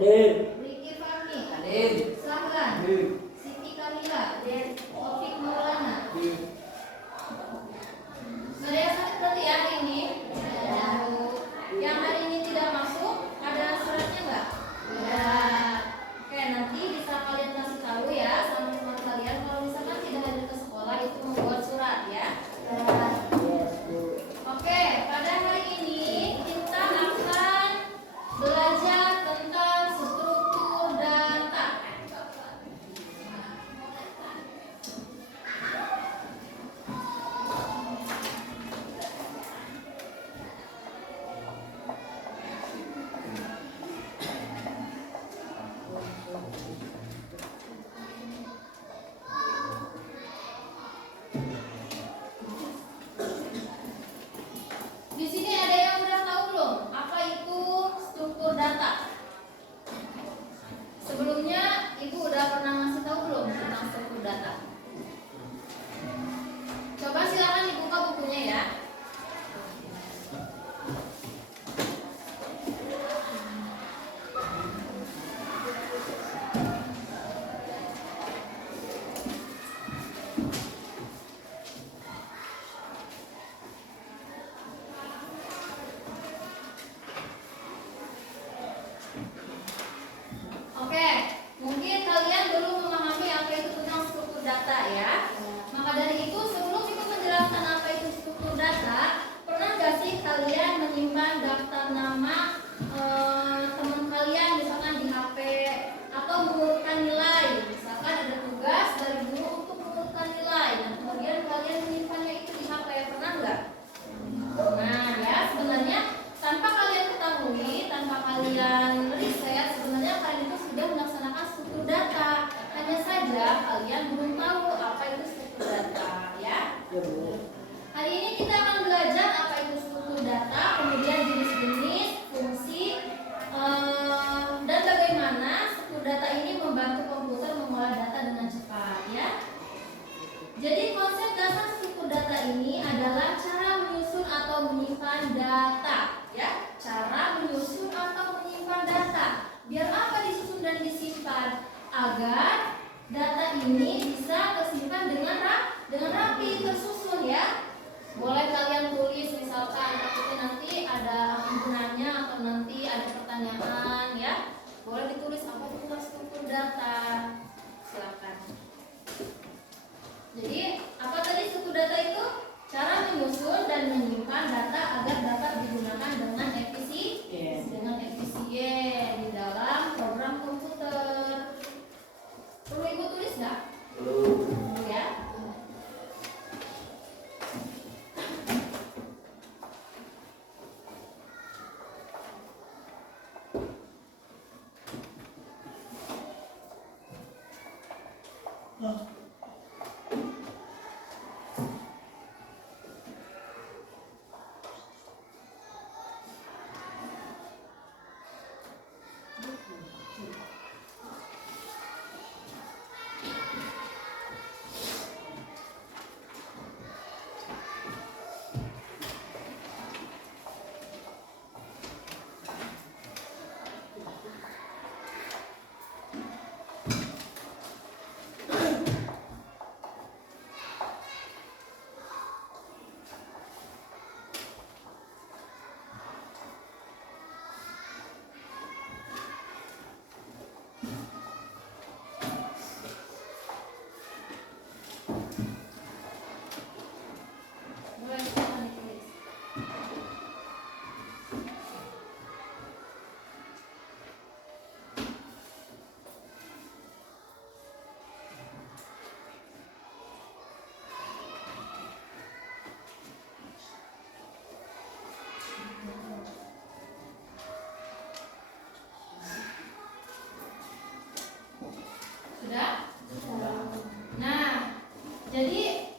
Hadir. Riki Fahmi. Hadir. Sahlan. Hadir. Siti Kamila. Taufik Maulana. Hadir. Ada yang sakit berarti ya hari ini? Ya. Yang hari ini tidak masuk, ada suratnya nggak? Ya. Oke, nanti bisa kalian kasih tahu ya sama teman kalian kalau misalkan tidak hadir ke sekolah itu membuat surat ya. Yes, Bu. Oke, pada hari ini kita akan belajar tentang struktur data. Di sini ada yang udah tahu belum apa itu struktur data? Sebelumnya Ibu udah pernah ngasih tahu belum tentang struktur data? Coba silakan dibuka bukunya ya. Oke, mungkin kalian belum memahami apa itu tentang struktur data ya. Maka dari itu sebelum Ibu menjelaskan apa itu struktur data, pernah nggak sih kalian menyimpan daftar nama teman kalian misalkan di HP atau mengurutkan nilai? Misalkan ada tugas dari guru untuk mengurutkan nilai, dan kemudian kalian menyimpannya itu di HP, pernah nggak? Nah ya, sebenarnya tanpa kalian ketahui, tanpa kalian riset, sebenarnya kalian itu sudah melaksanakan struktur data. Hanya saja kalian belum tahu apa itu struktur data ya. Ya, Bu. Hari ini kita akan belajar apa itu struktur data, kemudian jenis-jenis, fungsi, dan bagaimana struktur data ini membantu komputer mengolah data dengan cepat ya. Jadi konsep dasar struktur data ini adalah cara menyusun atau menyimpan data ya. Cara menyusun atau menyimpan data. Biar apa disusun dan disimpan? Agar data ini bisa tersimpan dengan rapi, tersusun ya. Boleh kalian tulis misalkan takutnya nanti ada ampunannya atau nanti ada pertanyaan ya. Boleh ditulis apa itu struktur data. Silakan. Jadi apa tadi struktur data itu? Cara menyusun dan menyimpan data agar dapat digunakan dengan efisien di dalam program komputer. Perlu Ibu tulis nggak? Perlu ya. Boleh silakan ditulis. Sudah? Nah, jadi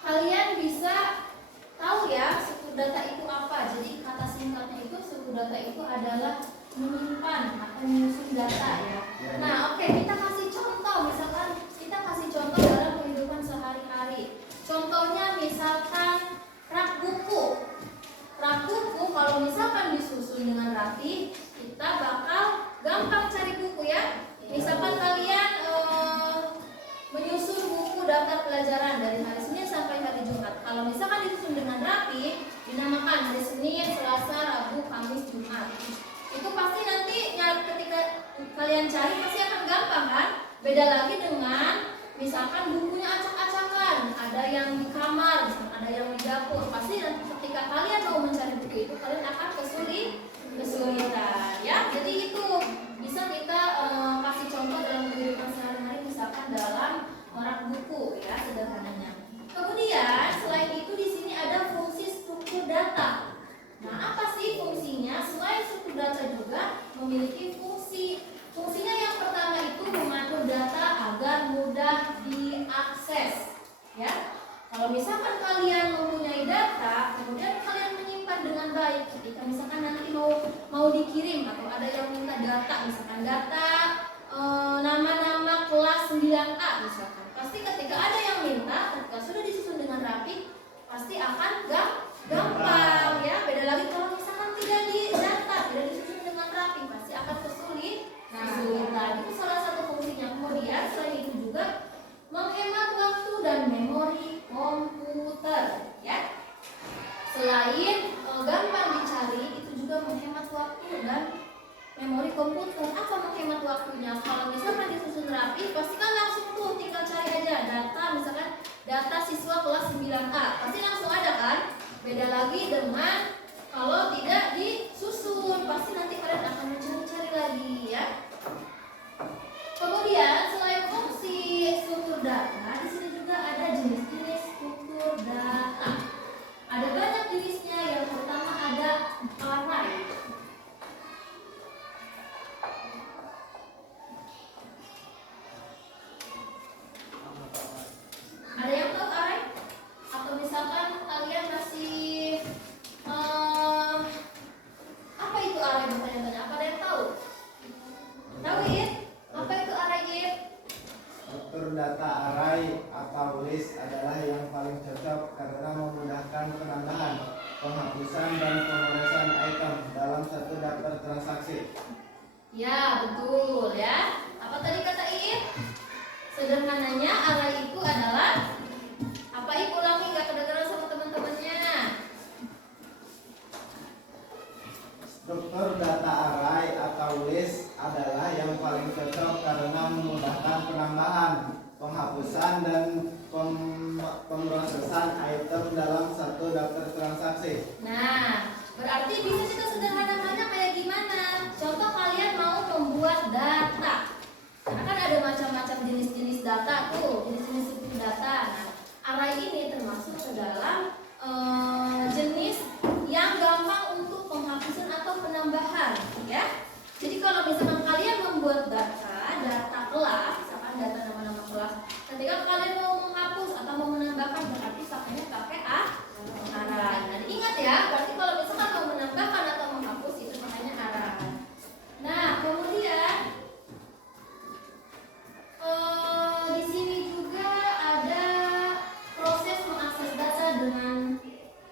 kalian bisa tahu ya struktur data itu apa. Jadi kata singkatnya itu struktur data itu adalah menyimpan atau menyusun data ya. Nah, oke, kita kasih contoh. Misalkan kita kasih contoh dalam kehidupan sehari-hari. Contohnya misalkan rak buku. Rak buku kalau misalkan disusun dengan rapi, kita bakal gampang cari buku ya. Misalkan kalian menyusun buku daftar pelajaran dari hari Senin sampai hari Jumat. Kalau misalkan disusun dengan rapi, dinamakan hari Senin, Selasa, Rabu, Kamis, Jumat. Itu pasti nanti ketika kalian cari pasti akan gampang kan? Beda lagi dengan misalkan bukunya acak-acakan, ada yang di kamar, misalkan ada yang di dapur. Pasti nanti ketika kalian mau mencari buku itu kalian akan kesulitan ya. Jadi itu bisa kita kasih contoh dalam kehidupan sehari-hari, misalkan dalam rak buku ya sederhananya. Kemudian selain itu di sini ada fungsi struktur data. Nah, apa sih fungsinya? Selain struktur data juga memiliki fungsi. Fungsinya yang pertama itu mengatur data agar mudah diakses. Ya, kalau misalkan kalian mempunyai data, kemudian kalian menyimpan dengan baik. Ketika misalkan nanti mau dikirim atau ada yang minta data, misalkan data nama-nama kelas 9A misalkan. Pasti ketika ada yang minta, ketika sudah disusun dengan rapi, pasti akan gampang ya. Beda lagi kalau misalkan tidak didata, tidak disusun dengan rapi, pasti akan kesulitan. Itu salah satu fungsinya. Kemudian selain itu juga menghemat waktu dan memori komputer ya. Selain gampang dicari, itu juga menghemat waktu dan memori komputer. Apa menghemat waktunya? Kalau misalkan disusun rapi, pasti kan langsung tuh tinggal cari aja data, misalkan data siswa kelas 9A, pasti langsung ada kan? Beda lagi dengan kalau tidak disusun, pasti nanti kalian akan mencari-cari lagi ya. Kemudian selain fungsi struktur data, di sini juga ada jenis-jenis struktur data. Ada banyak jenisnya. Yang pertama ada array. Ada yang tahu array? Atau misalkan kalian masih apa itu array bertanya-tanya? Apa ada yang tahu? Tahu ya? Apa itu array ya? Struktur data array atau list adalah yang paling cocok karena memudahkan penambahan, penghapusan, dan pengerasan item dalam satu daftar transaksi. Ya, betul ya. Apa tadi kata Iin? Sederhananya array itu adalah apa? Ibu ulangi, nggak kedengeran sama teman-temannya. Struktur data array atau list adalah yang paling cocok karena memudahkan penambahan, penghapusan, dan pemrosesan item dalam satu daftar transaksi. Nah, berarti bisa kita sederhanakannya kayak gimana? Contoh kalian mau membuat data. Karena kan ada macam-macam jenis-jenis data tuh, jenis-jenis struktur data. Nah, array ini termasuk ke dalam jenis yang gampang untuk penghapusan atau penambahan ya. Jadi kalau misalkan kalian membuat data kelas, misalkan data nama-nama kelas, ketika kalian mau menghapus atau mau menambahkan, berarti pakainya pakai array. Nah, ingat ya, berarti kalau misalkan mau menambahkan atau menghapus itu pakainya array. Nah, kemudian di sini juga ada proses mengakses data dengan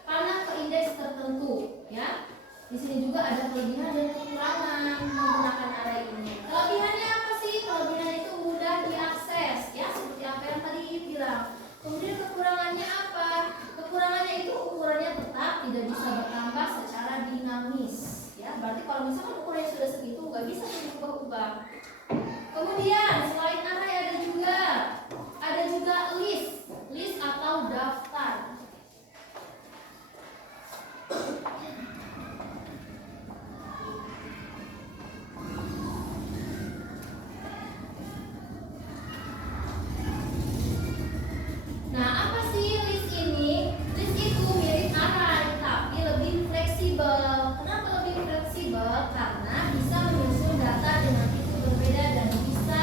panah ke indeks tertentu ya. Di sini juga ada kelebihan dan kekurangan menggunakan array ini. Kelebihannya apa sih? Kelebihan itu mudah diakses ya, seperti apa yang tadi bilang. Kemudian kekurangannya apa? Kekurangannya itu ukurannya tetap tidak bisa bertambah secara dinamis ya. Berarti kalau misalkan ukurannya sudah segitu nggak bisa diubah-ubah. Kemudian selain array ada juga list atau daftar. Nah, apa sih list ini? List itu mirip array tapi lebih fleksibel. Kenapa lebih fleksibel? Karena bisa menyusun data dengan fitur berbeda dan bisa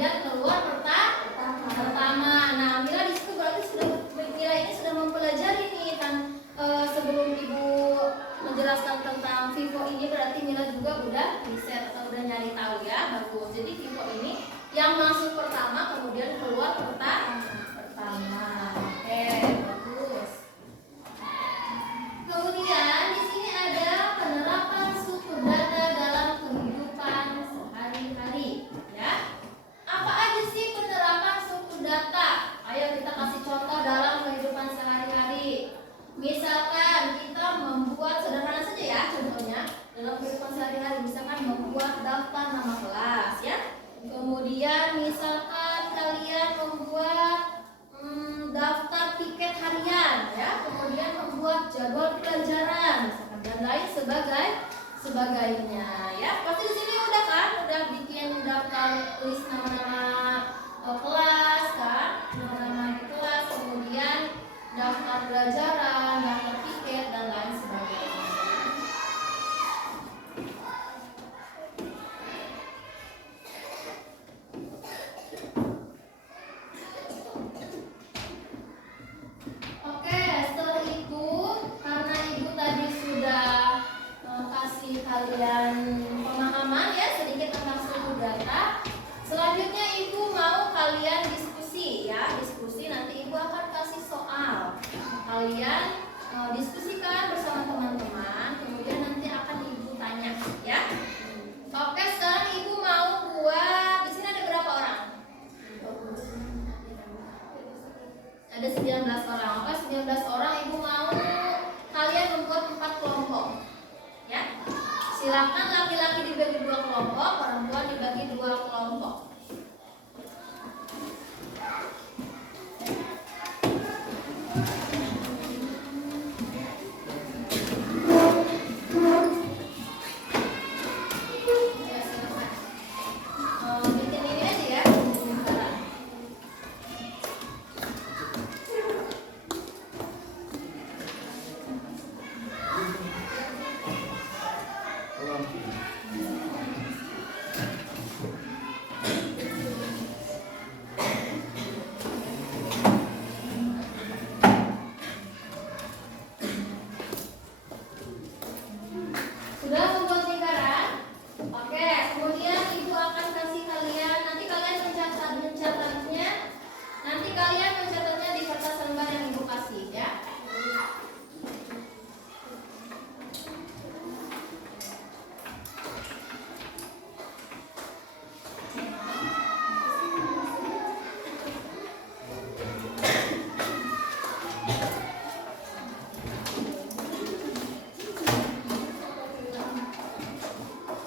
kemudian keluar pertama. Nah, Mila di situ berarti Mila ini sudah mempelajari nih kan, sebelum Ibu menjelaskan tentang Vivo ini berarti Mila juga udah riset atau udah nyari tahu ya. Bagus. Jadi Vivo ini yang masuk pertama kemudian keluar pertama. Oke, bagus. Kemudian di sini ada penerapan struktur data dalam kehidupan sehari-hari, ya. Apa aja sih penerapan struktur data? Ayo kita kasih contoh dalam kehidupan sehari-hari. Misalkan kita membuat, sederhana saja ya contohnya, dalam kehidupan sehari-hari misalkan membuat daftar nama kelas, ya. Kemudian misalkan kalian membuat daftar tiket harian, ya, kemudian membuat jadwal pelajaran, misalkan, dan lain sebagainya, ya. Pasti di sini udah kan, udah bikin daftar list nama-nama kelas kan, nama-nama di kelas, kemudian daftar pelajaran, daftar tiket dan lain sebagainya. Oke, setelah itu karena Ibu tadi sudah kasih kalian pemahaman ya sedikit tentang struktur data. Selanjutnya Ibu mau kalian diskusi ya, diskusi nanti Ibu akan kasih soal. Kalian diskusikan bersama teman-teman, kemudian nanti akan Ibu tanya ya. Oke, sekarang Ibu mau buat, di sini ada berapa orang? Ada 19 orang. Oke, 19 orang Ibu mau kalian membuat 4 kelompok. Ya. Silakan laki-laki dibagi 2 kelompok, perempuan dibagi 2 kelompok. Ya, silakan. Bikin ini aja ya, sebentar. Sudah membuat lingkaran? Oke, kemudian Ibu akan kasih kalian, nanti kalian mencatatnya. Nanti kalian mencatatnya di kertas lembar yang Ibu kasih ya.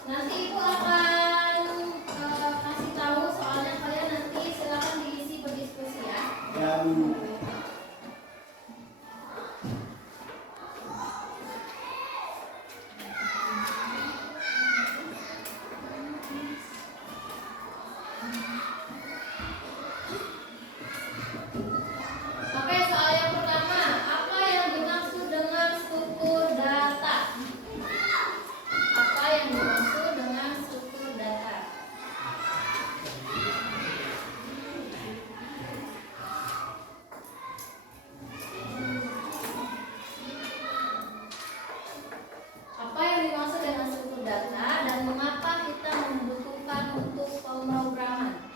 Nanti Ibu akan kasih tahu soalnya kalian nanti silakan diisi berdiskusi ya. Ya, Oke, soal yang pertama, apa yang dimaksud dengan struktur data? Apa yang dimaksud dengan struktur data? Apa yang dimaksud dengan struktur data dan mengapa kita membutuhkan untuk pemrograman?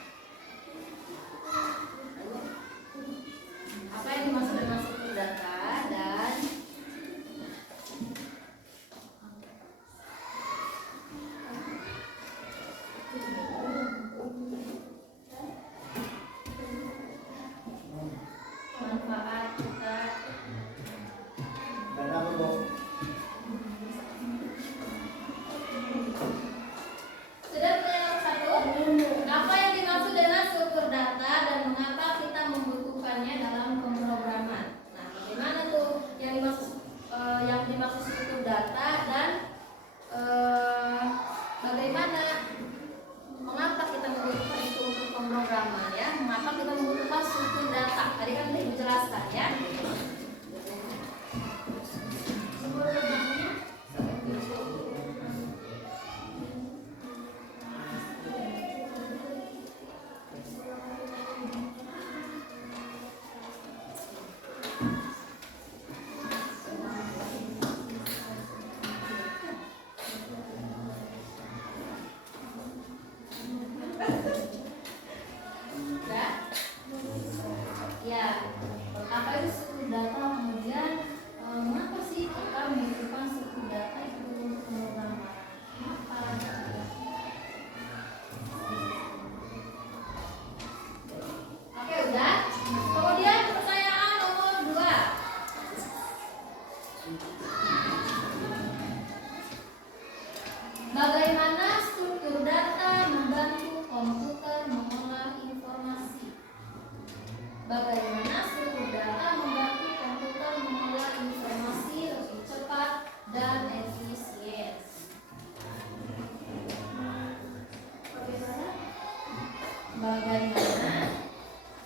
Bagaimana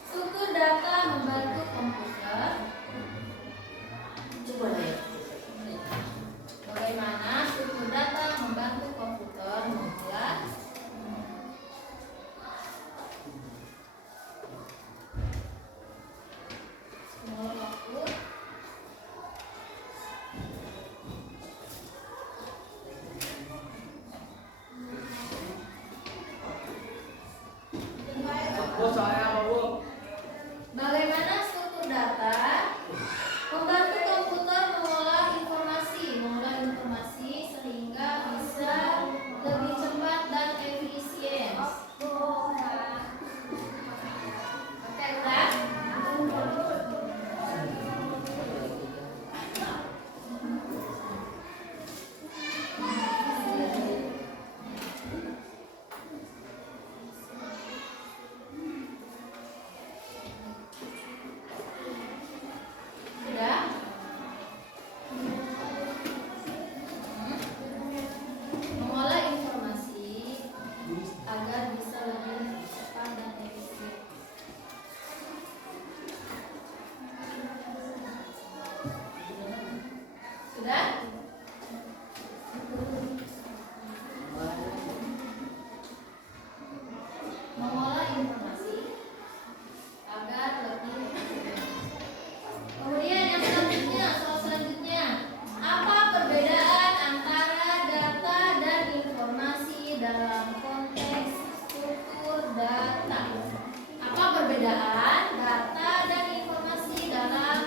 struktur data membantu komputer? Coba deh. Bagaimana struktur data membantu komputer mengolah waktu? Bu, soalnya apa, Bu? Bagaimana struktur data membantu komputer mengolah informasi sehingga bisa lebih cepat dan efisien. Oke, udah? Sudah? Mengolah informasi agar bisa lebih cepat dan efisien. Sudah? Mengolah informasi agar lebih efisien. Kemudian yang selanjutnya, soal selanjutnya, apa perbedaan antara data dan informasi dalam konteks struktur data? Apa perbedaan data dan informasi dalam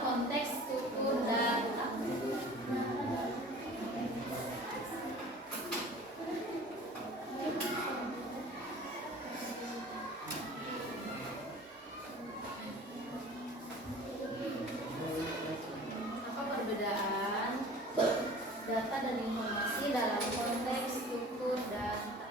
konteks struktur data? Apa perbedaan data dan informasi dalam konteks struktur data?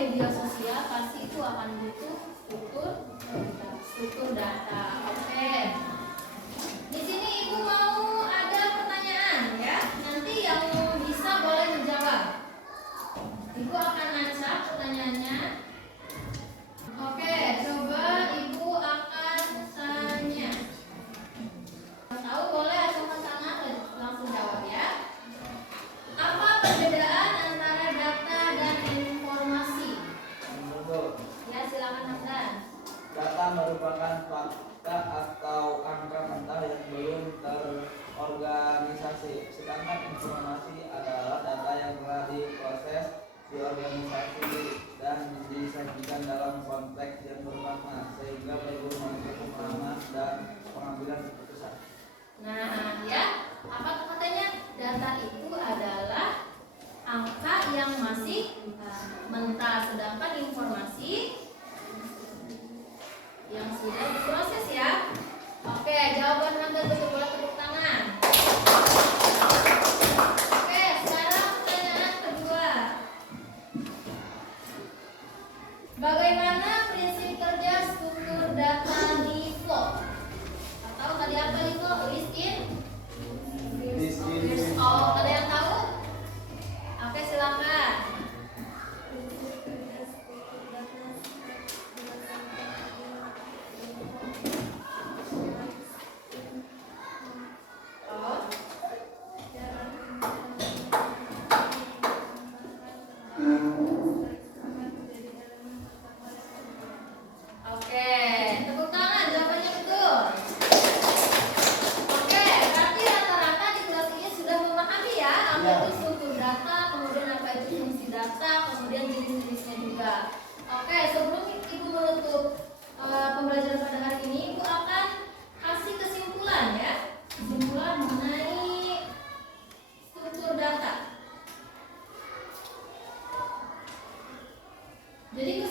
media sosial pasti itu akan butuh struktur data. Oke. Di sini Ibu mau ada pertanyaan ya. Nanti yang bisa boleh menjawab. Ibu akan acak pertanyaannya. Oke, coba Ibu akan tanya. Tahu boleh atau tangan langsung jawab ya. Apa perbedaan antara data dan informasi? Menurut Ya, silakan Hamdan. data merupakan fakta atau angka mentah yang belum terorganisasi, sedangkan informasi adalah data yang telah diproses, diorganisasi, dan disajikan dalam konteks yang bermakna sehingga berguna untuk pemahaman dan pengambilan keputusan. Nah, ya, apa katanya? Data itu adalah angka yang masih mentah, sedangkan informasi yang sudah diproses ya. Oke, jawaban Hamdan betul, boleh tepuk tangan. Oke, sekarang pertanyaan kedua. Bagaimana prinsip kerja struktur data di flow? Atau tadi apa di flow? List in? Oh, ada yang tahu? Oke, silakan. Oh. Oke, tepuk tangan, jawabannya betul. Oke, berarti rata-rata di kelas ini sudah memahami ya apa Ya. itu struktur data, kemudian apa itu fungsi data, kemudian jenis-jenisnya juga. Oke, sebelum Ibu menutup pembelajaran pada hari ini, Ibu akan kasih kesimpulan ya, kesimpulan mengenai struktur data. Jadi